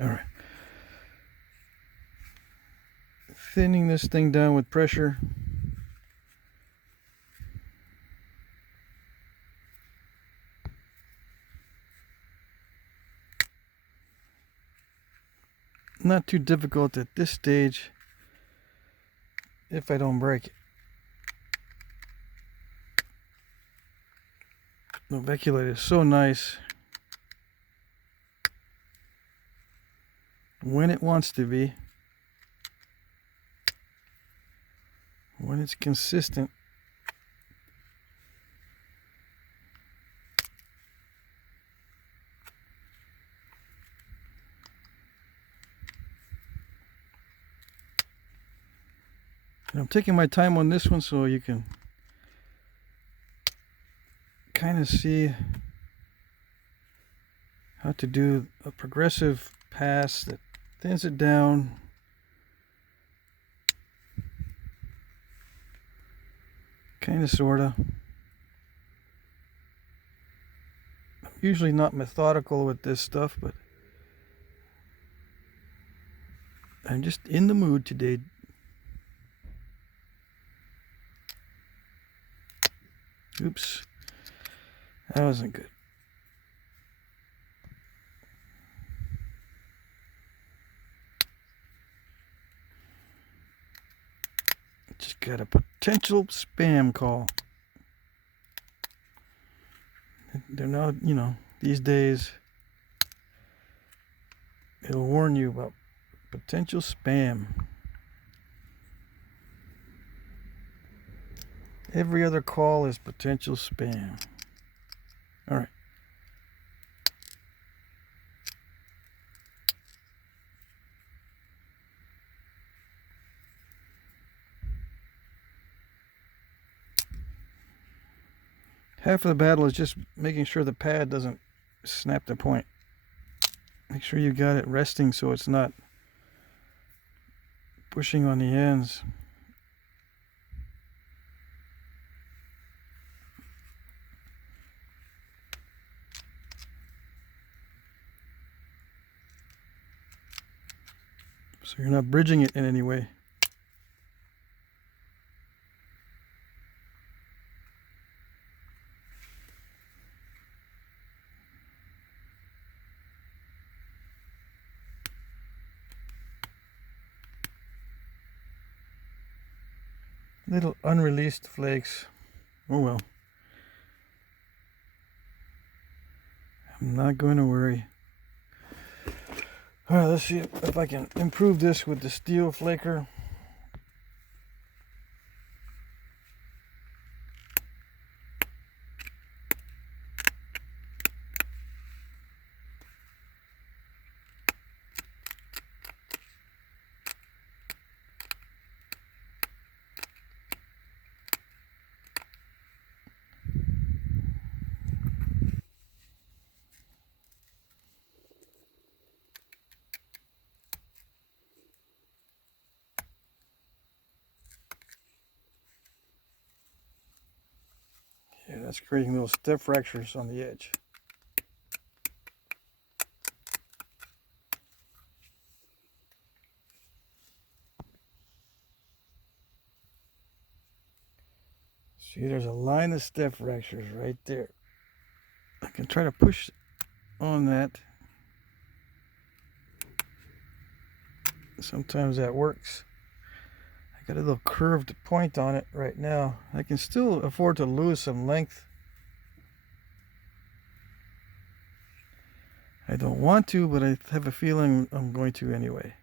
All right. Thinning this thing down with pressure. Not too difficult at this stage if I don't break it. Novaculite is so nice when it wants to be. When it's consistent. And I'm taking my time on this one so you can kind of see how to do a progressive pass that thins it down. Kind of, sort of. I'm usually not methodical with this stuff, but I'm just in the mood today. Oops. That wasn't good. Just got a potential spam call. They're not, these days, it'll warn you about potential spam. Every other call is potential spam. All right. Half of the battle is just making sure the pad doesn't snap the point. Make sure you got it resting so it's not pushing on the ends. So you're not bridging it in any way. Little unreleased flakes. Oh well. I'm not going to worry. Alright, let's see if I can improve this with the steel flaker. Yeah, that's creating little step fractures on the edge. See, there's a line of step fractures right there. I can try to push on that. Sometimes that works. I got a little curved point on it right now. I can still afford to lose some length. I don't want to, but I have a feeling I'm going to anyway.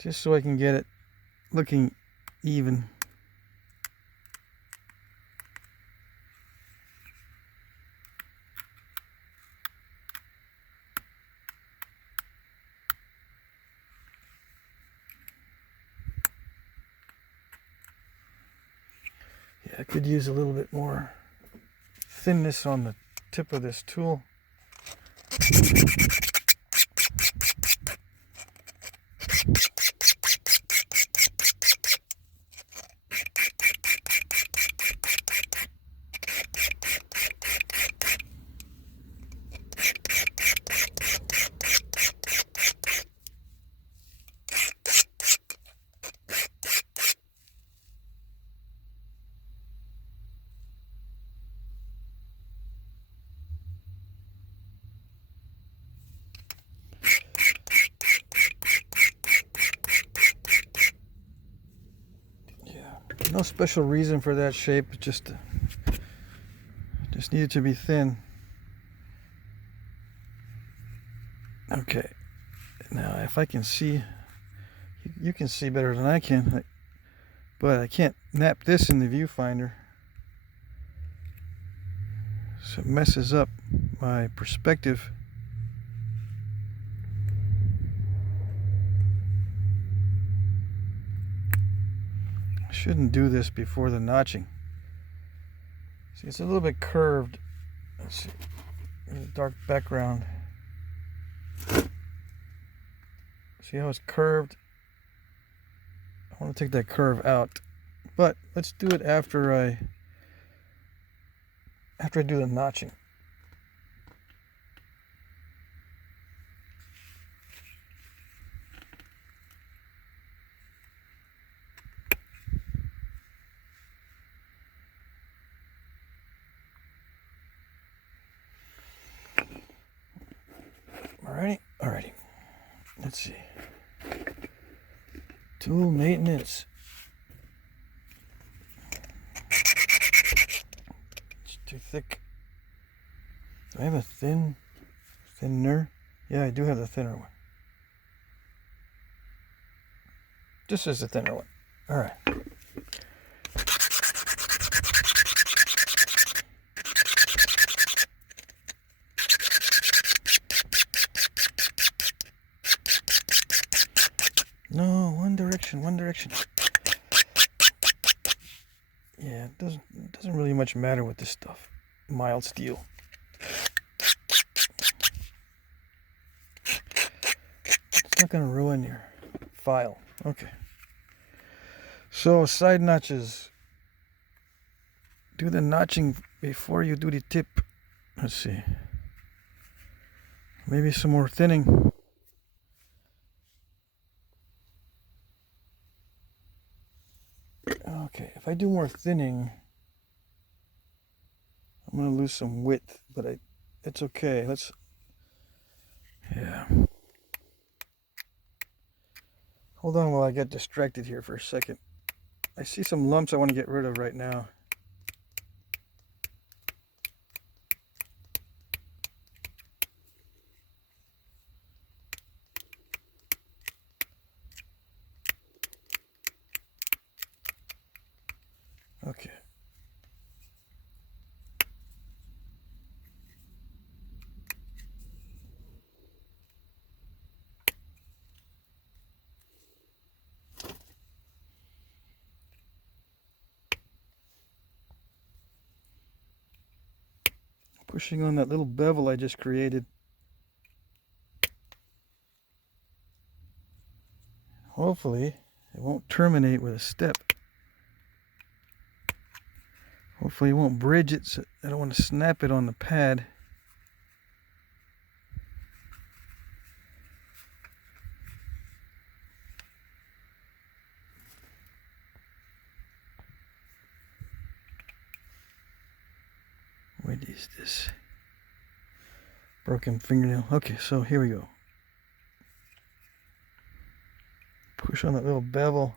Just so I can get it looking even. Yeah, I could use a little bit more thinness on the tip of this tool. No special reason for that shape, just needed to be thin. Okay, now if I can see, you can see better than I can, but I can't nap this in the viewfinder, so it messes up my perspective. I shouldn't do this before the notching. See, it's a little bit curved. Let's see, in the dark background. See how it's curved? I want to take that curve out, but let's do it after I do the notching. Alrighty. Let's see. Tool maintenance. It's too thick. Do I have a thinner? Yeah, I do have the thinner one. This is the thinner one. Alright. No, one direction. Yeah, it doesn't really much matter with this stuff. Mild steel. It's not gonna ruin your file. Okay. So side notches. Do the notching before you do the tip. Let's see. Maybe some more thinning. Okay, if I do more thinning, I'm gonna lose some width, but it's okay. Yeah. Hold on while I get distracted here for a second. I see some lumps I want to get rid of right now. Okay. Pushing on that little bevel I just created. Hopefully it won't terminate with a step. Hopefully it won't bridge it, so I don't want to snap it on the pad. What is this? Broken fingernail. Okay, so here we go. Push on that little bevel.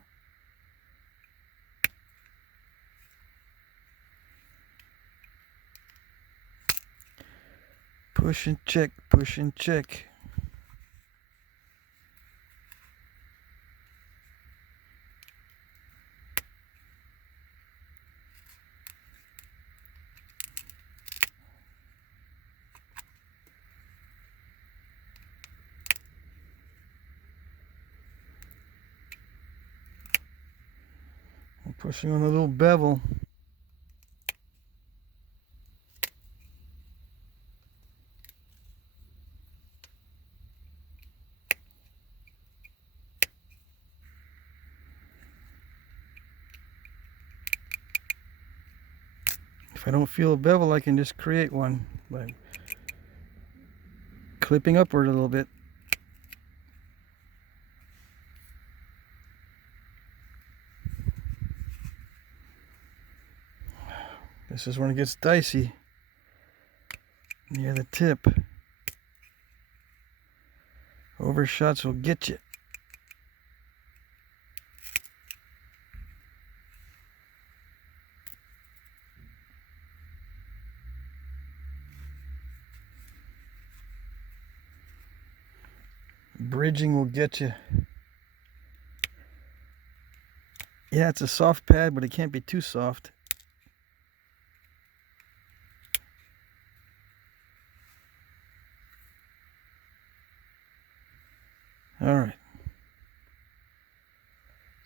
Push and check, push and check. I'm pushing on the little bevel. If I don't feel a bevel, I can just create one by clipping upward a little bit. This is when it gets dicey near the tip. Overshots will get you. bridging will get you. Yeah, it's a soft pad, but it can't be too soft. All right.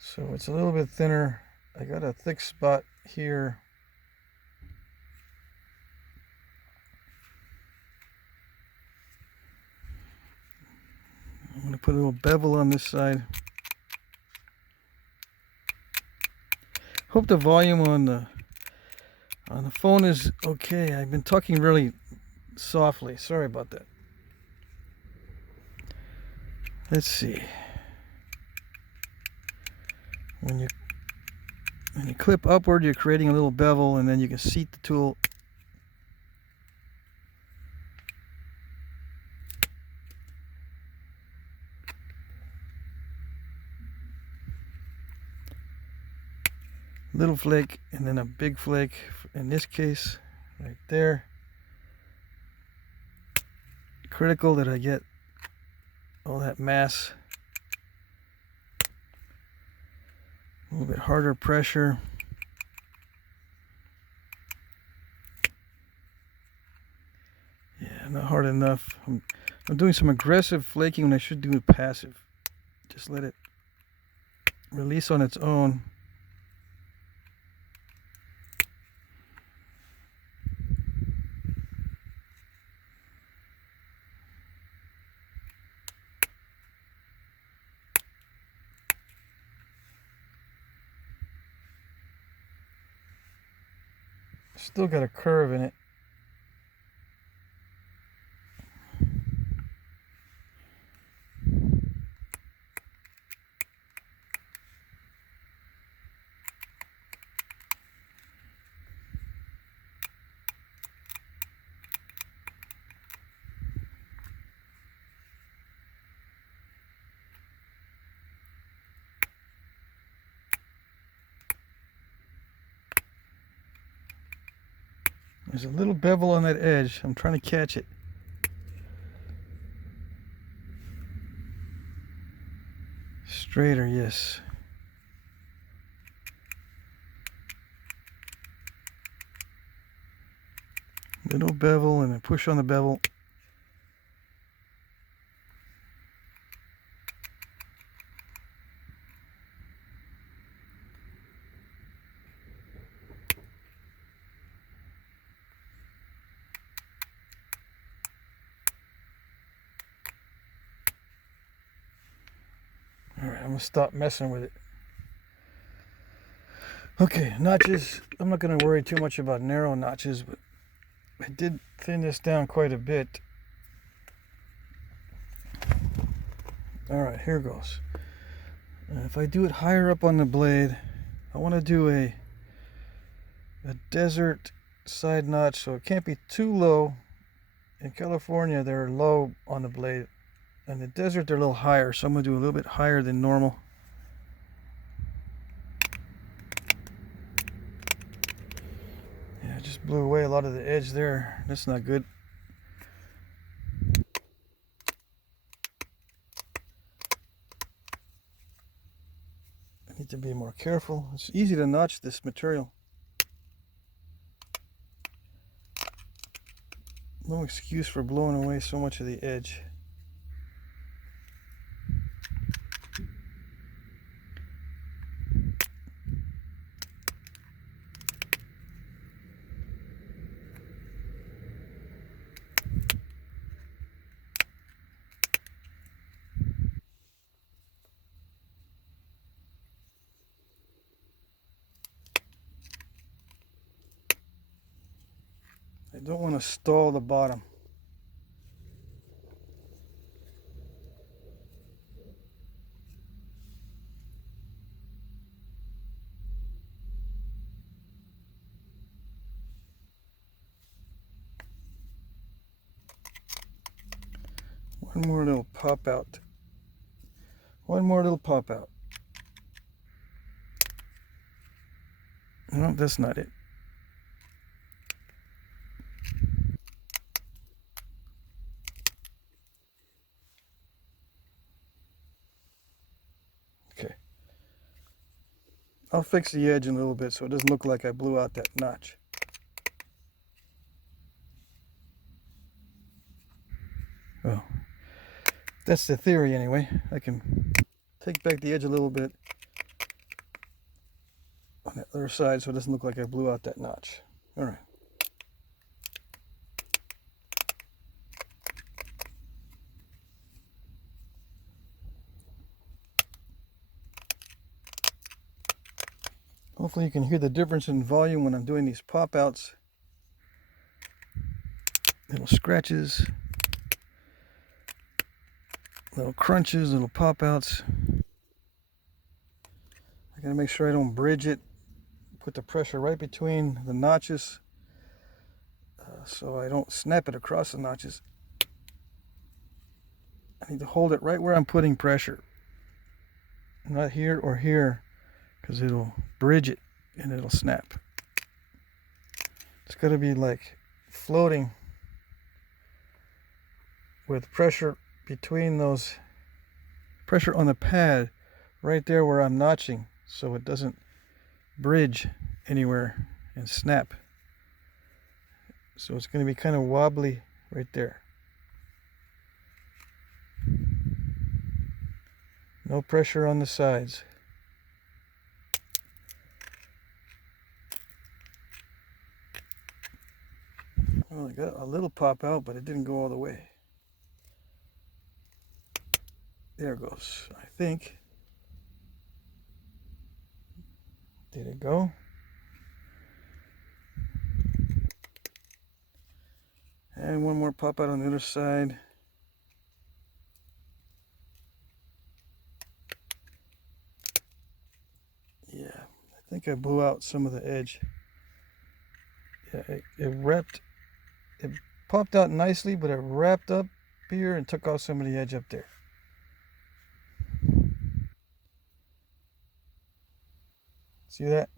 So it's a little bit thinner. I got a thick spot here. I'm going to put a little bevel on this side. Hope the volume on the phone is okay. I've been talking really softly. Sorry about that. Let's see. When you clip upward, you're creating a little bevel, and then you can seat the tool. Little flake and then a big flake, in this case right there. Critical that I get all that mass. A little bit harder pressure. Yeah, not hard enough. I'm doing some aggressive flaking when I should do it passive. Just let it release on its own. Still got a curve in it. There's a little bevel on that edge. I'm trying to catch it. Straighter, yes. Little bevel and then push on the bevel. Alright, I'm going to stop messing with it. Okay, notches. I'm not going to worry too much about narrow notches, but I did thin this down quite a bit. Alright, here goes. If I do it higher up on the blade, I want to do a desert side notch, so it can't be too low. In California, they're low on the blade. In the desert, they're a little higher, so I'm going to do a little bit higher than normal. Yeah, I just blew away a lot of the edge there. That's not good. I need to be more careful. It's easy to notch this material. No excuse for blowing away so much of the edge. I don't want to stall the bottom. One more little pop out. One more little pop out. No, that's not it. I'll fix the edge in a little bit so it doesn't look like I blew out that notch. Well, that's the theory anyway. I can take back the edge a little bit on the other side so it doesn't look like I blew out that notch. All right. Hopefully you can hear the difference in volume when I'm doing these pop outs. Little scratches, little crunches, little pop outs. I gotta make sure I don't bridge it. Put the pressure right between the notches so I don't snap it across the notches. I need to hold it right where I'm putting pressure. Not here or here, because it'll bridge it and it'll snap. It's got to be like floating with pressure between those, pressure on the pad right there where I'm notching so it doesn't bridge anywhere and snap. So it's going to be kind of wobbly right there. No pressure on the sides. Well, I got a little pop out, but it didn't go all the way. There it goes, I think. Did it go? And one more pop out on the other side. Yeah, I think I blew out some of the edge. Yeah, it popped out nicely, but it wrapped up here and took off some of the edge up there. See that?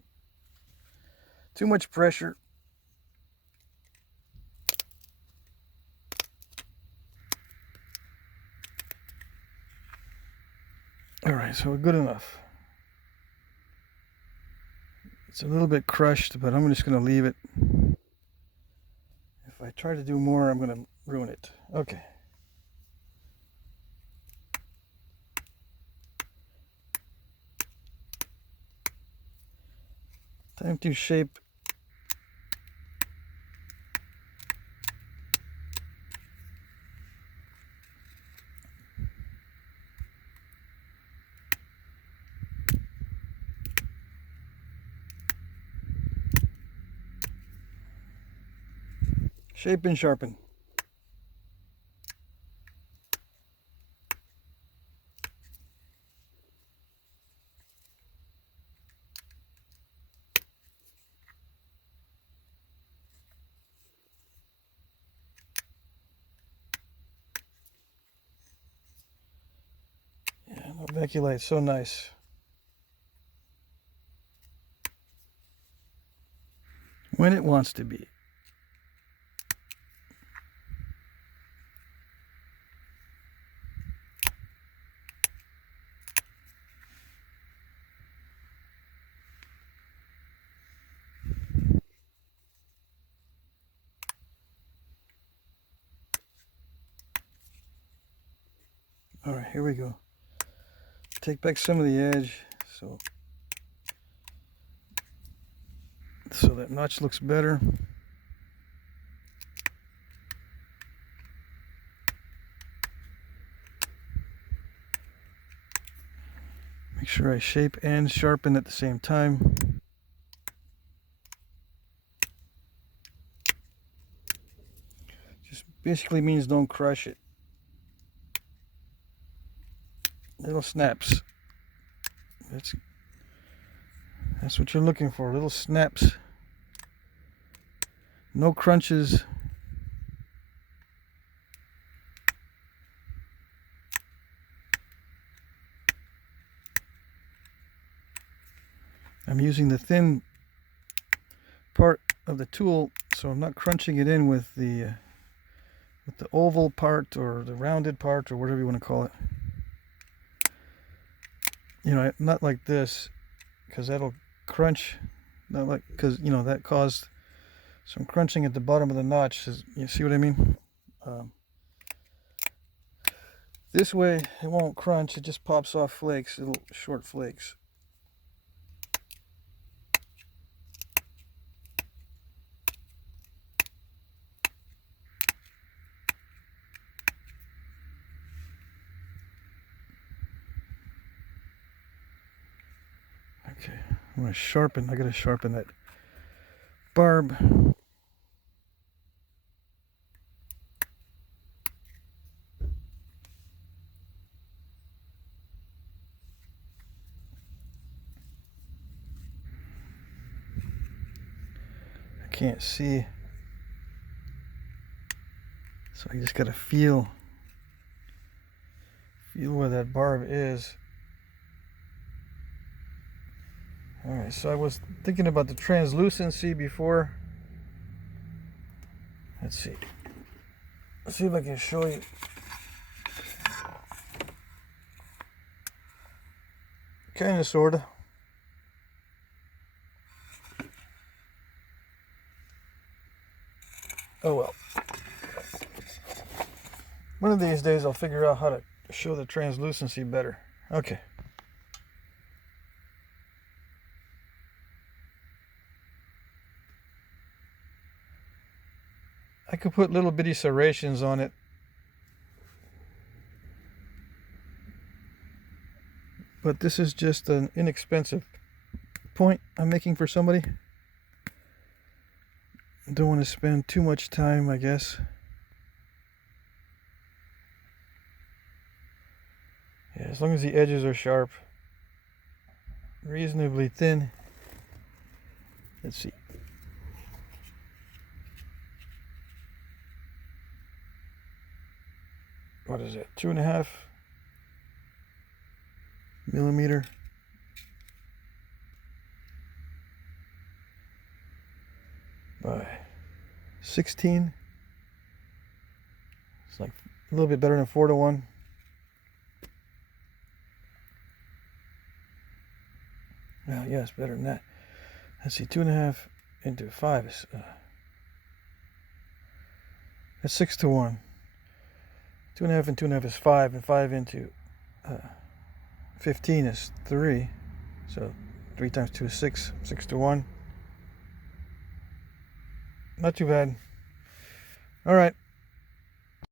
Too much pressure. All right, so we're good enough. It's a little bit crushed, but I'm just going to leave it. If I try to do more, I'm going to ruin it. Okay. Time to shape. Shape and sharpen. Yeah, Novaculite, so nice. When it wants to be. All right, here we go. Take back some of the edge so that notch looks better. Make sure I shape and sharpen at the same time. Just basically means don't crush it. Little snaps. That's what you're looking for, little snaps. No crunches. I'm using the thin part of the tool, so I'm not crunching it in with the oval part or the rounded part or whatever you want to call it. You know, not like this, because that'll crunch. Not like, because you know that caused some crunching at the bottom of the notch. You see what I mean? This way it won't crunch. It just pops off flakes, little short flakes. Okay, I'm gonna sharpen. I gotta sharpen that barb. I can't see, so I just gotta feel where that barb is. Alright, so I was thinking about the translucency before. Let's see. Let's see if I can show you. Kinda, sorta. Oh well. One of these days I'll figure out how to show the translucency better. Okay. I could put little bitty serrations on it, but this is just an inexpensive point I'm making for somebody. Don't want to spend too much time, I guess. Yeah, as long as the edges are sharp, reasonably thin. Let's see. What is it? 2.5 millimeter. By 16. It's like a little bit better than 4:1. Well, yeah, it's better than that. Let's see, 2.5 into 5 is that's 6:1. 2.5 and 2.5 is 5, and 5 into 15 is 3. So 3 times 2 is 6. 6:1. Not too bad. All right.